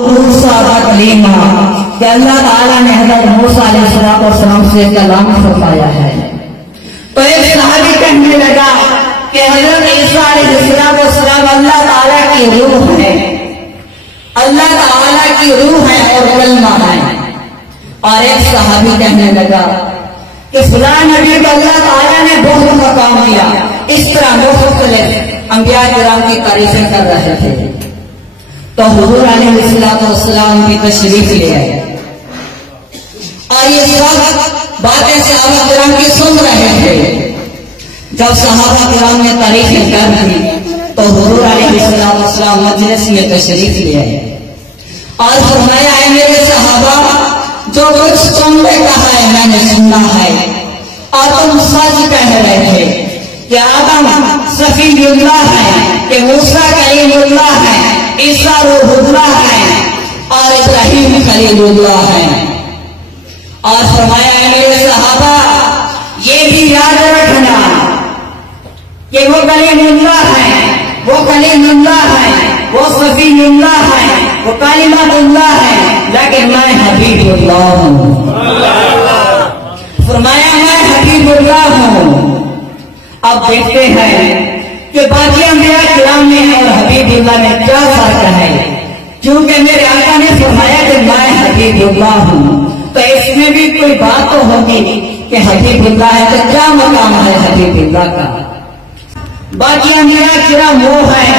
موسیٰ کلیمہ کہ اللہ تعالیٰ نے حضرت موسیٰ علیہ السلام سے کلام فرمایا ہے. تو ایک صحابی کہنے لگا کہ حضرت عیسیٰ علیہ السلام اللہ تعالیٰ کی روح ہے، اللہ تعالیٰ کی روح ہے اور کلمہ ہے. اور ایک صحابی کہنے لگا کہ فلاں نبی کو اللہ تعالیٰ نے بہت مقام دیا. اس طرح مختلف انبیاء کرام کی تعریفیں کر رہے تھے. تو حضور علیہ السلام کی تشریف لے آئے اور یہ سب باتیں صحابہ کرام کی سن رہے تھے. جب صحابہ کرام نے تعریفیں کر دی تو حضور علیہ السلام مجلس میں تشریف لے آئے اور فرمایا ہے میرے صحابہ جو کچھ تم نے کہا ہے میں نے سنا ہے اور تم سچ کہہ رہے تھے کہ آدم صفی اللہ ہے، کہ موسیٰ کلیم اللہ ہے، عیسیٰ روح اللہ ہے اور ابراہیم خلیل اللہ ہے. اور فرمایا ہے میرے صحابہ یہ بھی یاد رکھنا کہ وہ کلیم اللہ ہے، وہ کلیم اللہ ہے، وہ صفی اللہ ہے، وہ کلمۃ اللہ ہے، لیکن میں حبیب اللہ ہوں. فرمایا میں حبیب اللہ ہوں. اب دیکھتے ہیں کہ باقی انبیاء کرام میں اور حبیب اللہ میں کیا فرق ہے. کیونکہ میرے آقا نے فرمایا کہ میں حبیب اللہ ہوں تو اس میں بھی کوئی بات تو ہوگی کہ حبیب اللہ ہے تو کیا مقام ہے حبیب اللہ کا. باقی انبیاء کرام وہ ہیں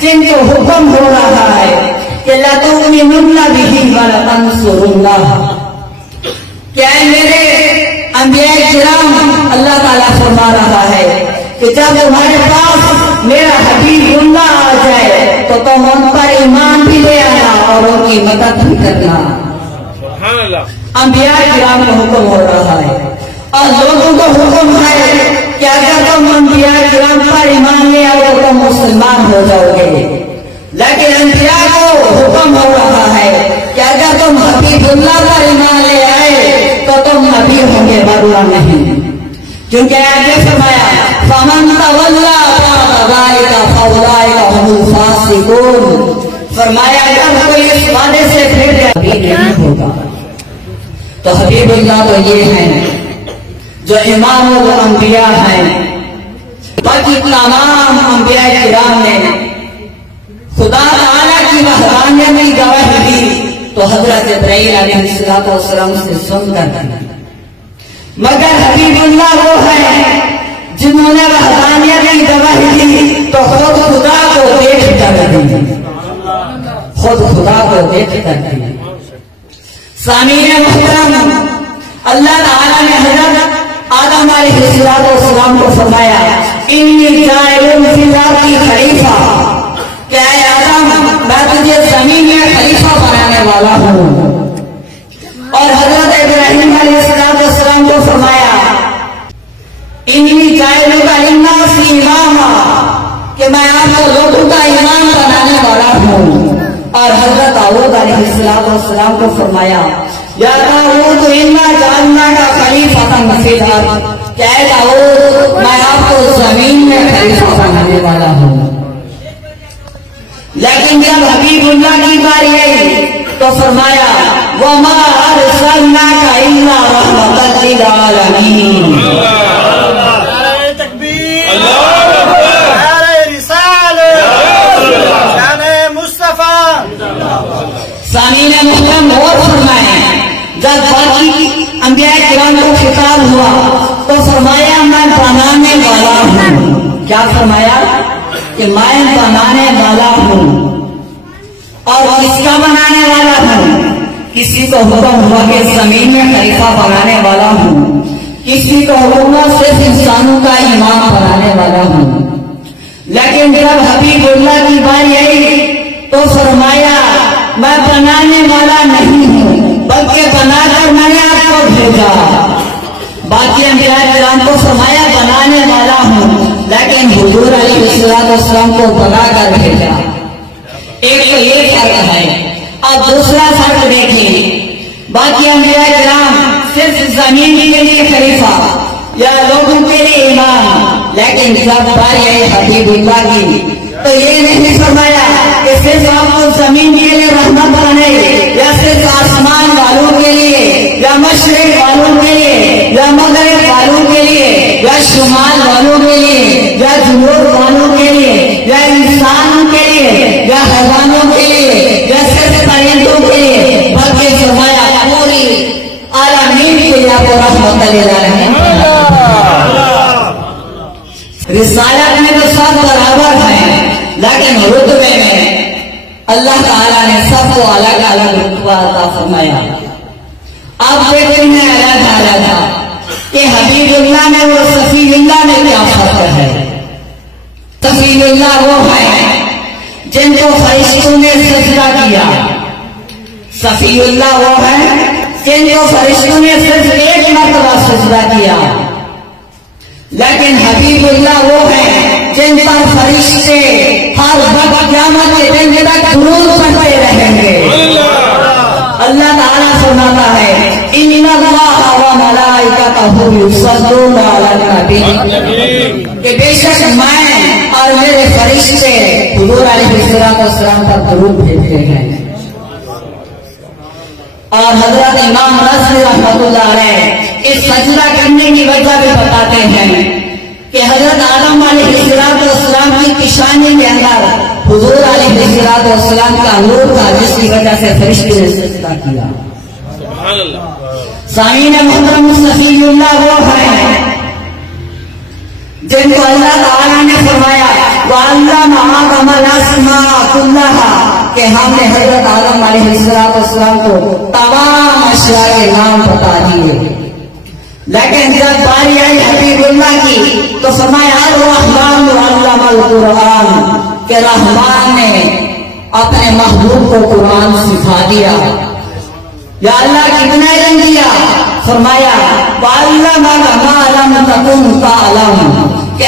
جن کو حکم ہو رہا ہے کہ لَتُؤْمِنُنَّ بِهِ وَلَتَنْصُرُنَّهُ. کیا میرے انبیاء کرام اللہ تعالیٰ فرما رہا ہے کہ جب تمہارے پاس میرا حبیب اللہ آ جائے تو تم ان پر ایمان بھی لے آنا اور ان کی مدد بھی کرنا. انبیاء کرام کو حکم ہو رہا ہے اور لوگوں کو حکم ہے کہ اگر تم انبیاء کرام پر ایمان لے آؤ تو تم مسلمان ہو جاؤ گے. لیکن انبیاء کو حکم ہو رہا ہے کہ اگر تم حبیب اللہ پر ایمان لے آئے تو تم نبی ہوں گے ورنہ نہیں. کیونکہ آگے فرمایا فَمَنْ تَوَلَّى بَعْدَ ذَلِكَ فَأُولَٰئِكَ هُمُ الْفَاسِقُونَ. فرمایا اگر کوئی اس وعدے سے پھر حبیب نہیں ہوگا تو حبیب اللہ تو یہ ہیں جو امام الانبیاء ہیں. باقی تمام انبیاء کرام نے خدا تعالیٰ کی وحدانیت کی گواہی دی تو حضرت جبرائیل علیہ السلام سے سن کر. مگر حبیب اللہ وہ ہے جنہوں نے وحدانیت کی گواہی دی تو خود خدا کو دیکھ کر دی، خود خدا کو دیکھ کر دی. سامعین محترم، اللہ تعالیٰ نے حضرت آدم علیہ السلام کو فرمایا انی جاعل فی الارض خلیفہ، کہ اے آدم میں تجھے زمین میں خلیفہ بنانے والا ہوں. اور حضرت ابراہیم علیہ السلام کو فرمایا انی جاعلک للناس اماما، کہ میں آپ کو لوگوں کا امام بنانے والا ہوں. اور حضرت داؤد علیہ السلام کو فرمایا یا داؤد انا جعلناک خلیفۃ فی الارض، کہ اے داؤد میں آپ کو زمین میں خلیفہ بنانے والا ہوں. لیکن جب حبیب اللہ کی باری آئی تو فرمایا وَمَا أَرْسَلْنَاكَ إِلَّا رَحْمَةً لِلْعَالَمِينَ. نعرہ تکبیر، نعرہ رسالت، نعرہ مصطفیٰ. سامعین محترم اور فرمائیں جب باقی انبیاء کرام کو خطاب ہوا تو فرمایا میں بنانے والا ہوں. کیا فرمایا کہ میں بنانے والا ہوں. اور کس کا بنانے والا ہوں؟ کسی کو حکم ہوا کہ زمین میں خلیفہ بنانے والا ہوں، کسی کو حکم ہوا صرف انسانوں کا امام بنانے والا ہوں. لیکن جب حبیب اللہ کی باری آئی تو فرمایا میں بنانے والا نہیں ہوں بلکہ بنا کر میں نے آپ کو بھیجا. باقی انبیاء کرام کو فرمایا بنانے والا ہوں لیکن حضور علیہ السلام کو بنا کر بھیجا. ایک تو یہ فرق ہے. اب دوسرا فرق دیکھیں، باقی انبیاء کرام صرف زمین کے لیے خلیفہ یا لوگوں کے لیے امام، لیکن جب باری آئی حبیب اللہ کی تو یہ نہیں فرمایا کہ صرف آپ کو زمین کے لیے رحمت بنانے جنود والوں کے لیے یا انسانوں کے لیے یا حیوانوں کے لیے یا صرف پرندوں کے لیے بلکہ فرمایا پوری عالمین کے لیے آپ کو رحمت للعالمین۔ رسالت میں تو سب برابر ہیں لیکن رتبے میں اللہ تعالیٰ نے سب کو الگ الگ رتبہ عطا فرمایا۔ آپ دیکھتے ہیں اللہ تعالیٰ کا کہ حبیب اللہ میں اور صفی اللہ میں کیا فرق ہے۔ صفی اللہ وہ ہے جن کو فرشتوں نے سجدہ کیا، صفی اللہ وہ ہے جن کو فرشتوں نے صرف ایک مرتبہ سجدہ کیا، لیکن حبیب اللہ وہ ہے جن پر فرشتے ہر وقت قیامت کے دن تک درود پڑھتے رہیں گے۔ اللہ تعالیٰ فرماتا ہے ان اللہ و ملائکتہ یصلون علی النبی، کہ بے شک میں اور میرے فرشتے حضور علیہ السلام پر درود بھیجتے ہیں۔ اور حضرت امام رضی رحمۃ اللہ علیہ اس سجدہ کرنے کی وجہ بھی بتاتے ہیں کہ حضرت آدم علیہ السلام کی پیشانی کے اندر حضور علیہ السلام کا نور تھا، جس کی وجہ سے فرشتے نے سجدہ کیا۔ سامعین محترم، صفی اللہ وہ ہیں جن کو اللہ تعالیٰ نے فرمایا وَعَلَّمَ آدَمَ الْأَسْمَاءَ كُلَّهَا، کہ ہم نے حضرت آدم علیہ السلام کو تمام اشیاء کے نام بتا دیے، لیکن جب باری آئی حبیب اللہ کی تو فرمایا الرحمن علم القرآن، کہ رحمان نے اپنے محبوب کو قرآن سکھا دیا۔ یا اللہ کتنا علم دیا؟ فرمایا وَعَلَّمَكَ مَا لَمْ تَكُنْ تَعْلَمْ، کہ